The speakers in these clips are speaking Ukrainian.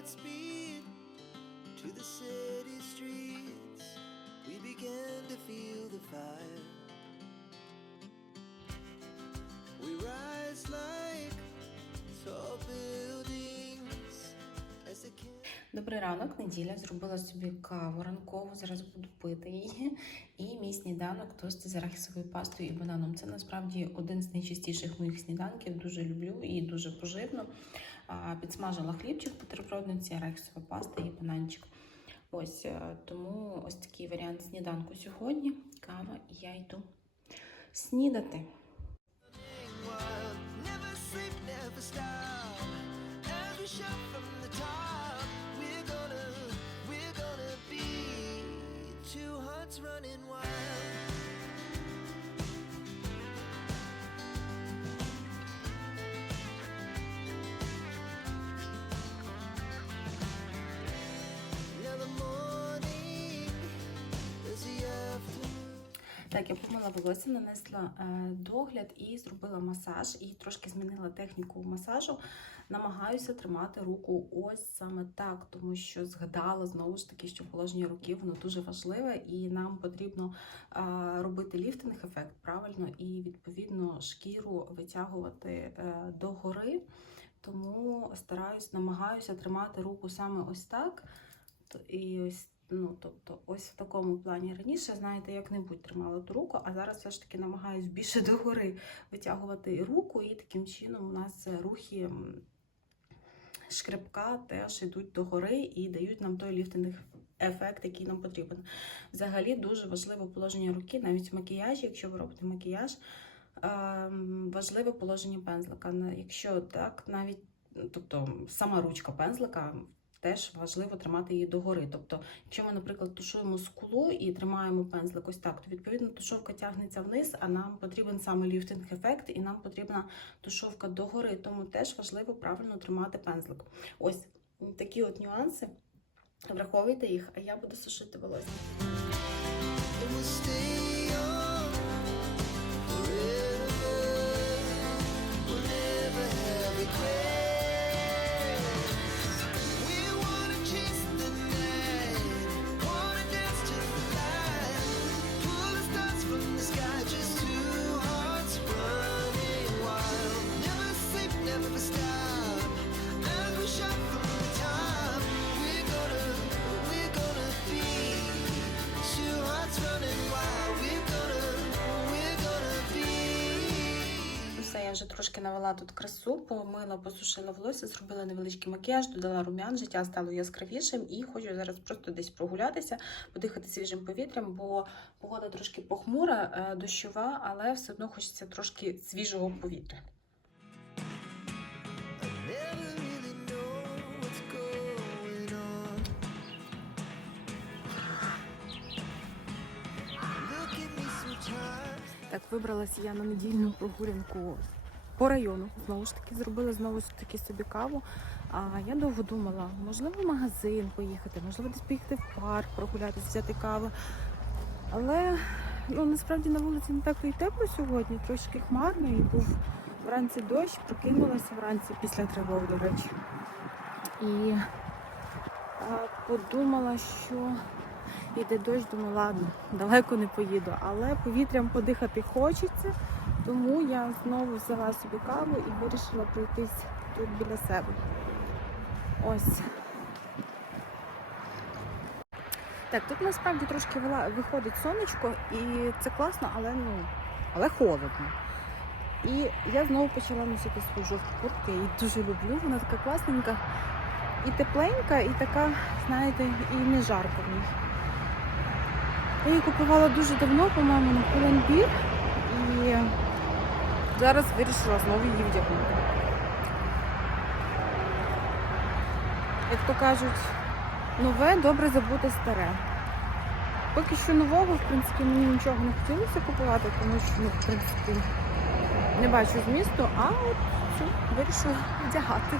Godspeed to the city streets. We began to feel the fire. We rise like tall buildings as the king. Добрий ранок, неділя. Зробила собі каву ранкову, зараз буду пити її. І мій сніданок тости з арахісовою пастою і бананом. Це насправді один з найчастіших моїх сніданків. Дуже люблю і дуже поживно. Підсмажила хлібчик бутербродний, це арахісова паста і бананчик. Ось е, тому ось такий варіант сніданку сьогодні. Кава, і я йду снідати. wild. Never Так, я помила волосся, нанесла е, догляд і зробила масаж, і трошки змінила техніку масажу. Намагаюся тримати руку ось саме так, тому що згадала знову ж таки, що положення руки воно дуже важливе, і нам потрібно е, робити ліфтинг-ефект правильно і відповідно шкіру витягувати е, догори. Тому стараюсь, намагаюся тримати руку саме ось так. І ось Ну, тобто, ось в такому плані раніше, знаєте, як-небудь тримала ту руку, а зараз все ж таки намагаюсь більше догори витягувати руку, і таким чином у нас рухи м, шкребка теж йдуть догори і дають нам той ліфтинг ефект, який нам потрібен. Взагалі дуже важливе положення руки, навіть в макіяжі, якщо ви робите макіяж, ем, важливе положення пензлика. Якщо так, навіть тобто сама ручка пензлика теж важливо тримати її догори. Тобто, якщо ми, наприклад, тушуємо скулу і тримаємо пензлик ось так, то відповідно тушовка тягнеться вниз, а нам потрібен саме ліфтинг-ефект, і нам потрібна тушовка догори. Тому теж важливо правильно тримати пензлик. Ось такі от нюанси. Враховуйте їх, а я буду сушити волосся. Вже трошки навела тут красу, помила, посушила волосся, зробила невеличкий макіяж, додала рум'ян, життя стало яскравішим і хочу зараз просто десь прогулятися, подихати свіжим повітрям, бо погода трошки похмура, е, дощова, але все одно хочеться трошки свіжого повітря. Так, вибралася я на недільну прогулянку по району. Знову ж таки, зробила знову ж таки собі каву. А я довго думала, можливо, в магазин поїхати, можливо, десь поїхати в парк, прогулятися, взяти каву. Але ну, насправді на вулиці не так й тепло сьогодні, трошки хмарно і був вранці дощ, прокинулася вранці після тривог, до речі. І а, подумала, що Іде дощ, думаю, ладно, далеко не поїду, але повітрям подихати хочеться, тому я знову взяла собі каву і вирішила пройтись тут біля себе. Ось. Так, тут насправді трошки виходить сонечко, і це класно, але ну, але холодно. І я знову почала носити свою жовту куртку, я її дуже люблю, вона така класненька, і тепленька, і така, знаєте, і не жарко в ній. Я її купувала дуже давно, по-моєму, на Pull&Bear і зараз вирішила знову її вдягнути. Як то кажуть, нове добре забути старе. Поки що нового, в принципі, мені нічого не хотілося купувати, тому що, ну, в принципі, не бачу змісту, а от цю вирішила вдягати.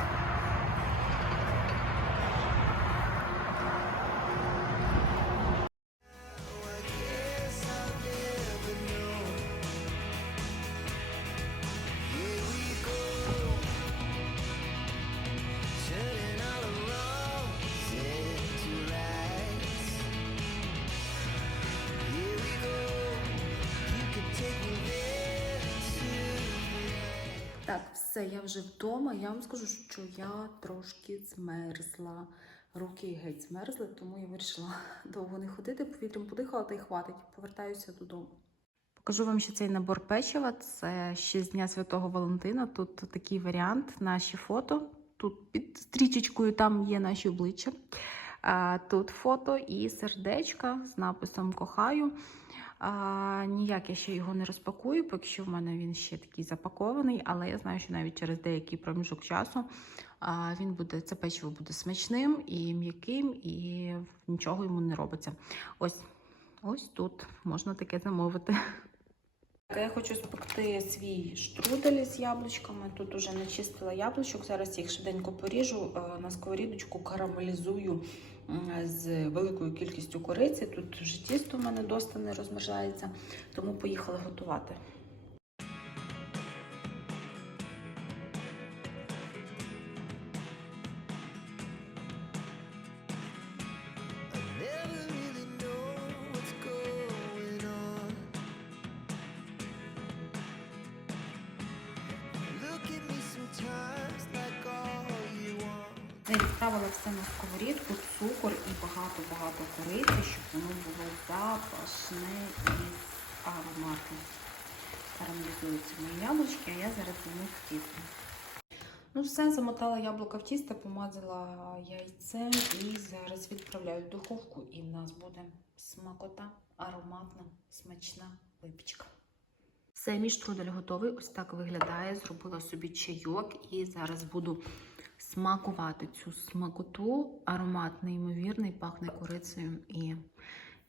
Все, я вже вдома. Я вам скажу, що я трошки змерзла. Руки геть змерзли, тому я вирішила довго не ходити, повітрям подихала та й хватить. Повертаюся додому. Покажу вам ще цей набор печива. Це ще з Дня Святого Валентина. Тут такий варіант, наші фото. Тут під стрічечкою там є наші обличчя. Тут фото і сердечка з написом Кохаю. Ніяк я ще його не розпакую, поки що в мене він ще такий запакований, але я знаю, що навіть через деякий проміжок часу він буде, це печиво буде смачним і м'яким, і нічого йому не робиться. Ось, ось тут можна таке замовити. Я хочу спекти свій штрудель з яблучками. Тут уже начистила яблучок. Зараз їх швиденько поріжу е, на сковорідочку, карамелізую з великою кількістю кориці. Тут вже тісто в мене доста не розмножається, тому поїхали готувати. Я відправила все на сковорідку, цукор і багато-багато кориці, щоб воно було запашне і ароматне. Карамелізуються мої яблучки, а я зараз за них тісто. Ну все, замотала яблука в тісто, помазала яйцем і зараз відправляю в духовку. І в нас буде смакота, ароматна, смачна випічка. Все, мій штрудель готовий. Ось так виглядає. Зробила собі чайок і зараз буду смакувати цю смакоту. Аромат неймовірний, пахне корицею і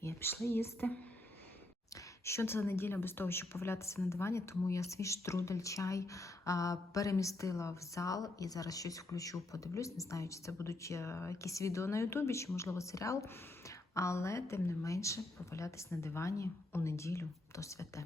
я пішла їсти. Що це неділя без того, щоб повалятися на дивані, тому я свій штрудель чай а, перемістила в зал і зараз щось включу, подивлюсь. Не знаю, чи це будуть е, якісь відео на Ютубі, чи можливо серіал. Але тим не менше повалятись на дивані у неділю то святе.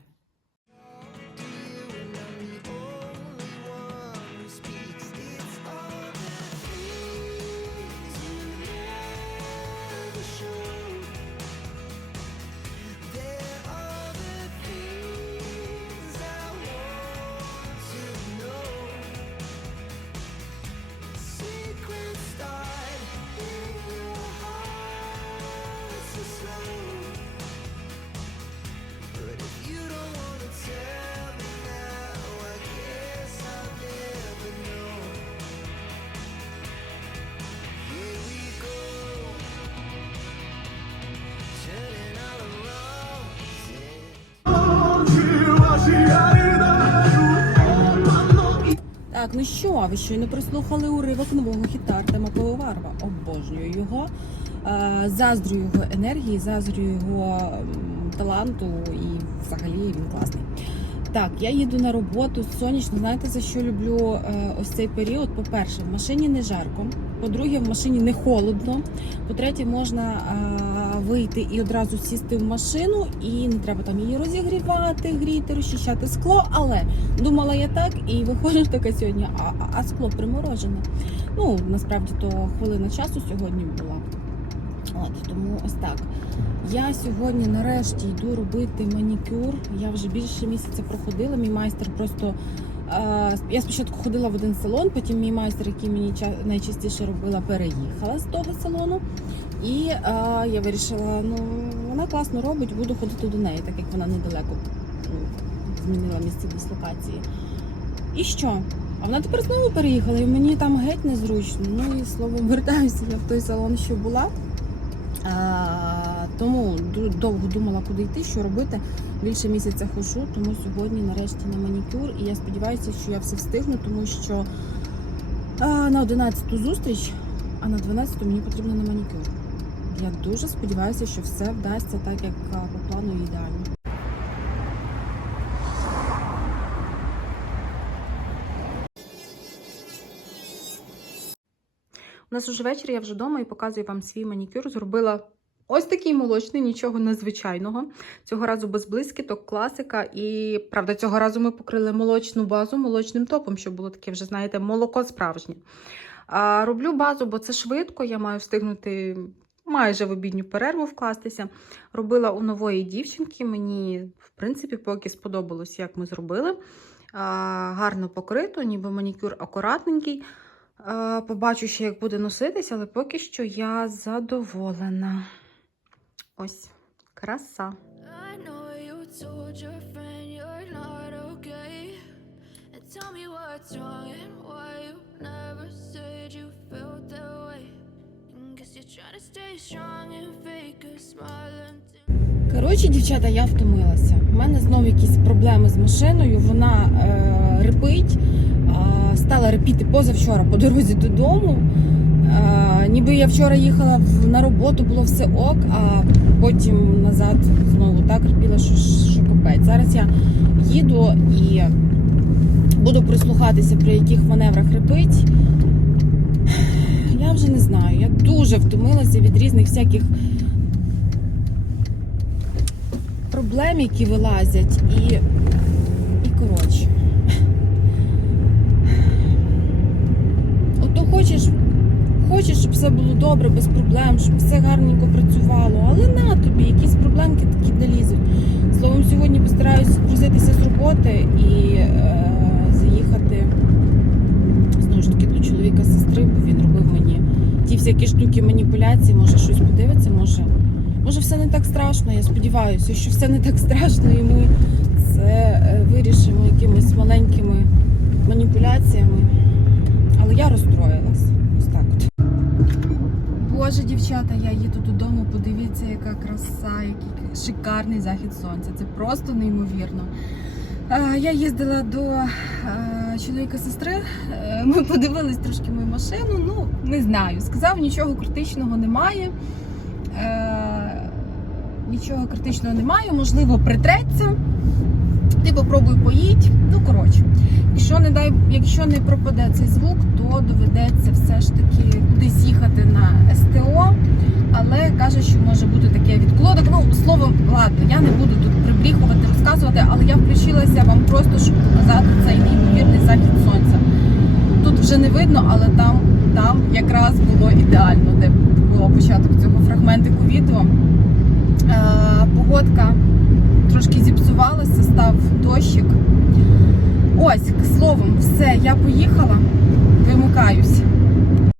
Так, ну що, а ви щойно прослухали уривок нового хіта Артема Пивоварова. Обожнюю його. Е, Заздрю його енергії, заздрю його таланту і взагалі він класний. Так, я їду на роботу сонячно. Знаєте, за що люблю е, ось цей період? По-перше, в машині не жарко. По-друге, в машині не холодно. По-третє, можна е, вийти і одразу сісти в машину, і не треба там її розігрівати, гріти, розчищати скло. Але думала я так, і виходжу така сьогодні, а, а, скло приморожене. Ну, насправді то хвилина часу сьогодні була. От тому ось так. Я сьогодні нарешті йду робити манікюр. Я вже більше місяця проходила. Мій майстер просто. Я спочатку ходила в один салон, потім мій майстер, який мені найчастіше робила, переїхала з того салону. І е, я вирішила, ну вона класно робить, буду ходити до неї, так як вона недалеко ну, змінила місце дислокації. І що? А вона тепер знову переїхала, і мені там геть незручно. Ну і словом, вертаюся я в той салон, що була. А, тому довго думала, куди йти, що робити. Більше місяця хожу, тому сьогодні нарешті на манікюр. І я сподіваюся, що я все встигну, тому що а, на 11-ту зустріч, а на 12-ту мені потрібно на манікюр. Я дуже сподіваюся, що все вдасться так, як по плану і ідеально. У нас уже вечір, я вже вдома і показую вам свій манікюр. Зробила ось такий молочний, нічого незвичайного. Цього разу без блискіток, класика. І правда, цього разу ми покрили молочну базу молочним топом, щоб було таке вже, знаєте, молоко справжнє. А, роблю базу, бо це швидко. Я маю встигнути майже в обідню перерву вкластися. Робила у нової дівчинки. Мені, в принципі, поки сподобалось, як ми зробили. гарно покрито, ніби манікюр акуратненький. Побачу ще, як буде носитися, але поки що я задоволена. Ось, краса. Коротше, дівчата, я втомилася. У мене знову якісь проблеми з машиною. Вона е, репить, е, стала репіти позавчора по дорозі додому. Я вчора їхала на роботу, було все ок, а потім назад знову так репіла, що, що капець. Зараз я їду і буду прислухатися, при яких маневрах репить. Я вже не знаю. Я дуже втомилася від різних всяких проблем, які вилазять, і коротше. Ото хочеш, хочеш, щоб все було добре, без проблем, щоб все гарненько працювало, але на тобі якісь проблемки такі долізуть. Словом, сьогодні постараюся відпроситися з роботи і е, заїхати знову ж таки до чоловіка сестри, бо він робив мені ті всякі штуки маніпуляції, може щось подивиться, може. Може, все не так страшно. Я сподіваюся, що все не так страшно, і ми це е, вирішимо якимись маленькими маніпуляціями. Але я розстроїлась. Боже, дівчата, я їду додому. Подивіться, яка краса, який шикарний захід сонця. Це просто неймовірно. Е, Я їздила до е, чоловіка сестри. Е, Ми подивились трошки мою машину. Ну, не знаю. Сказав, нічого критичного немає. Нічого критичного немає, можливо, притреться. Ти попробуй поїдь. Ну, коротше, якщо не дай, якщо не пропаде цей звук, то доведеться все ж таки кудись їхати на СТО. Але каже, що може бути таке відкладок. Ну, словом, ладно, я не буду тут прибріхувати, розказувати, але я включилася вам просто, щоб показати цей неймовірний захід сонця. Тут вже не видно, але там, там якраз було ідеально, де було початок цього фрагментику відео. Е, погодка трошки зіпсувалася, став дощик. Ось, словом, все, я поїхала, вимикаюсь.